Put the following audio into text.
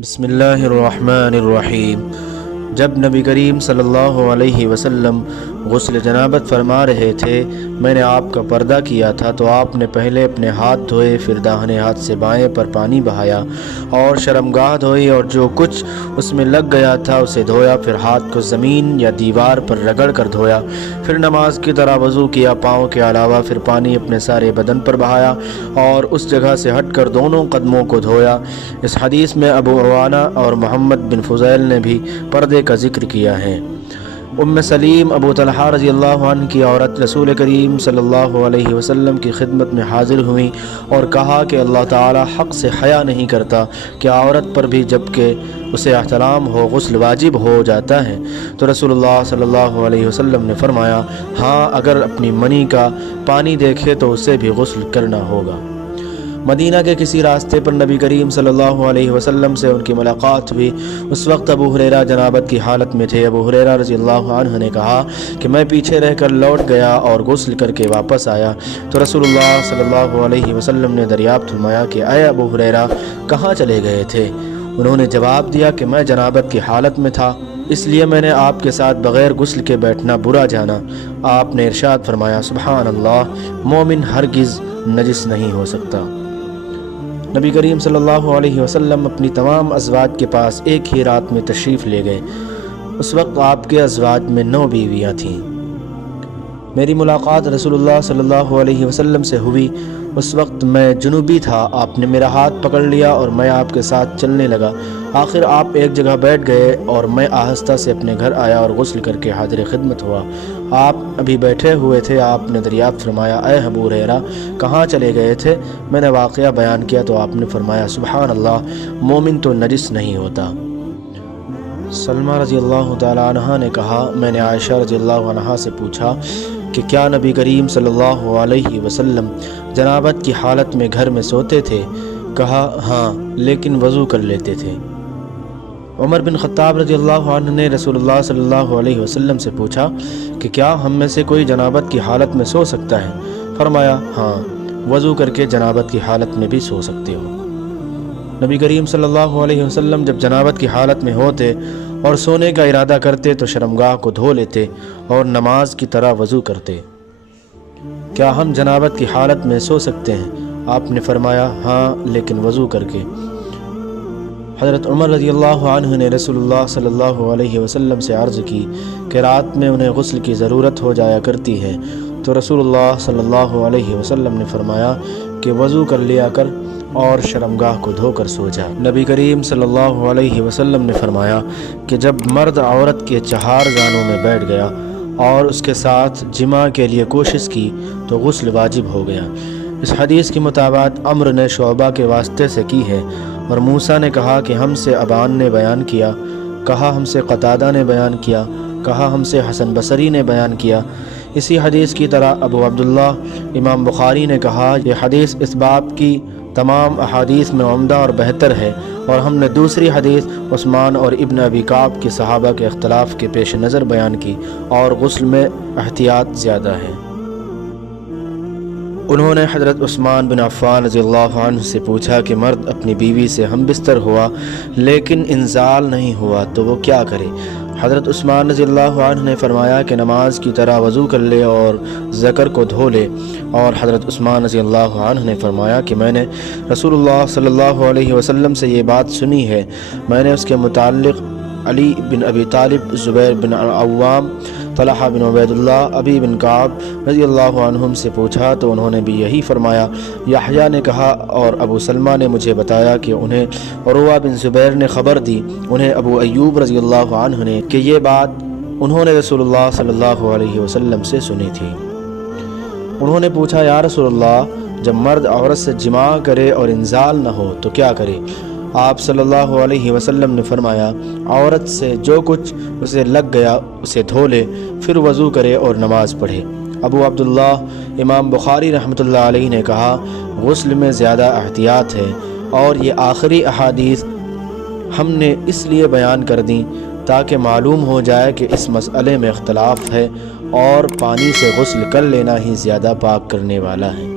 بسم اللہ الرحمن الرحیم۔ جب نبی کریم صلی اللہ علیہ وسلم غسل جنابت فرما رہے تھے، میں نے آپ کا پردہ کیا تھا تو آپ نے پہلے اپنے ہاتھ دھوئے، پھر داہنے ہاتھ سے بائیں پر پانی بہایا اور شرمگاہ دھوئی اور جو کچھ اس میں لگ گیا تھا اسے دھویا، پھر ہاتھ کو زمین یا دیوار پر رگڑ کر دھویا، پھر نماز کی طرح وضو کیا پاؤں کے علاوہ، پھر پانی اپنے سارے بدن پر بہایا اور اس جگہ سے ہٹ کر دونوں قدموں کو دھویا۔ اس حدیث میں ابو عوانہ اور محمد بن فضیل نے بھی پردے کا ذکر کیا ہے۔ ام سلیم ابو طلحہ رضی اللہ عنہ کی عورت رسول کریم صلی اللہ علیہ وسلم کی خدمت میں حاضر ہوئیں اور کہا کہ اللہ تعالی حق سے حیا نہیں کرتا کہ عورت پر بھی جب کہ اسے احتلام ہو غسل واجب ہو جاتا ہے، تو رسول اللہ صلی اللہ علیہ وسلم نے فرمایا ہاں اگر اپنی منی کا پانی دیکھے تو اسے بھی غسل کرنا ہوگا۔ مدینہ کے کسی راستے پر نبی کریم صلی اللہ علیہ وسلم سے ان کی ملاقات ہوئی۔ اس وقت ابو ہریرہ جنابت کی حالت میں تھے۔ ابو ہریرہ رضی اللہ عنہ نے کہا کہ میں پیچھے رہ کر لوٹ گیا اور غسل کر کے واپس آیا تو رسول اللہ صلی اللہ علیہ وسلم نے دریافت فرمایا کہ اے ابو ہریرہ کہاں چلے گئے تھے؟ انہوں نے جواب دیا کہ میں جنابت کی حالت میں تھا، اس لیے میں نے آپ کے ساتھ بغیر غسل کے بیٹھنا برا جانا۔ آپ نے ارشاد فرمایا سبحان اللہ، مومن ہرگز نجس نہیں ہو سکتا۔ نبی کریم صلی اللہ علیہ وسلم اپنی تمام ازواج کے پاس ایک ہی رات میں تشریف لے گئے۔ اس وقت آپ کے ازواج میں 9 بیویاں تھیں۔ میری ملاقات رسول اللہ صلی اللہ علیہ وسلم سے ہوئی۔ اس وقت میں جنوبی تھا، آپ نے میرا ہاتھ پکڑ لیا اور میں آپ کے ساتھ چلنے لگا۔ آخر آپ ایک جگہ بیٹھ گئے اور میں آہستہ سے اپنے گھر آیا اور غسل کر کے حاضر خدمت ہوا۔ آپ ابھی بیٹھے ہوئے تھے، آپ نے دریافت فرمایا اے ابو ہریرہ کہاں چلے گئے تھے؟ میں نے واقعہ بیان کیا تو آپ نے فرمایا سبحان اللہ، مومن تو نجس نہیں ہوتا۔ سلمہ رضی اللہ تعالی عنہ نے کہا میں نے عائشہ رضی اللہ عنہ سے پوچھا کہ کیا نبی کریم صلی اللہ علیہ وسلم جنابت کی حالت میں گھر میں سوتے تھے؟ کہا ہاں لیکن وضو کر لیتے تھے۔ عمر بن خطاب رضی اللہ عنہ نے رسول اللہ صلی اللہ علیہ وسلم سے پوچھا کہ کیا ہم میں سے کوئی جنابت کی حالت میں سو سکتا ہے؟ فرمایا ہاں، وضو کر کے جنابت کی حالت میں بھی سو سکتے ہو۔ نبی کریم صلی اللہ علیہ وسلم جب جنابت کی حالت میں ہوتے اور سونے کا ارادہ کرتے تو شرمگاہ کو دھو لیتے اور نماز کی طرح وضو کرتے۔ کیا ہم جنابت کی حالت میں سو سکتے ہیں؟ آپ نے فرمایا ہاں لیکن وضو کر کے۔ حضرت عمر رضی اللہ عنہ نے رسول اللہ صلی اللہ علیہ وسلم سے عرض کی کہ رات میں انہیں غسل کی ضرورت ہو جایا کرتی ہے، تو رسول اللہ صلی اللہ علیہ وسلم نے فرمایا کہ وضو کر لیا کر اور شرمگاہ کو دھو کر سو جا۔ نبی کریم صلی اللہ علیہ وسلم نے فرمایا کہ جب مرد عورت کے 4 زانوں میں بیٹھ گیا اور اس کے ساتھ جماع کے لیے کوشش کی تو غسل واجب ہو گیا۔ اس حدیث کی مطابقت عمرو نے شعبہ کے واسطے سے کی ہے اور موسیٰ نے کہا کہ ہم سے ابان نے بیان کیا، کہا ہم سے قتادہ نے بیان کیا، کہا ہم سے حسن بصری نے بیان کیا۔ اسی حدیث کی طرح ابو عبداللہ امام بخاری نے کہا یہ حدیث اس باب کی تمام احادیث میں عمدہ اور بہتر ہے، اور ہم نے دوسری حدیث عثمان اور ابن ابی کعب کے صحابہ کے اختلاف کے پیش نظر بیان کی اور غسل میں احتیاط زیادہ ہے۔ انہوں نے حضرت عثمان بن عفان رضی اللہ عنہ سے پوچھا کہ مرد اپنی بیوی سے ہم بستر ہوا لیکن انزال نہیں ہوا تو وہ کیا کرے؟ حضرت عثمان رضی اللہ عنہ نے فرمایا کہ نماز کی طرح وضو کر لے اور ذکر کو دھو لے، اور حضرت عثمان رضی اللہ عنہ نے فرمایا کہ میں نے رسول اللہ صلی اللہ علیہ وسلم سے یہ بات سنی ہے۔ میں نے اس کے متعلق علی بن ابی طالب، زبیر بن عوام، طلحہ بن عبید اللہ، ابی بن کعب رضی اللہ عنہم سے پوچھا تو انہوں نے بھی یہی فرمایا۔ یحییٰ نے کہا اور ابو سلمہ نے مجھے بتایا کہ انہیں عروہ بن زبیر نے خبر دی، انہیں ابو ایوب رضی اللہ عنہ نے، کہ یہ بات انہوں نے رسول اللہ صلی اللہ علیہ وسلم سے سنی تھی۔ انہوں نے پوچھا یا رسول اللہ جب مرد عورت سے جماع کرے اور انزال نہ ہو تو کیا کرے؟ آپ صلی اللہ علیہ وسلم نے فرمایا عورت سے جو کچھ اسے لگ گیا اسے دھو لے، پھر وضو کرے اور نماز پڑھے۔ ابو عبداللہ امام بخاری رحمۃ اللہ علیہ نے کہا غسل میں زیادہ احتیاط ہے، اور یہ آخری احادیث ہم نے اس لیے بیان کر دیں تاکہ معلوم ہو جائے کہ اس مسئلے میں اختلاف ہے اور پانی سے غسل کر لینا ہی زیادہ پاک کرنے والا ہے۔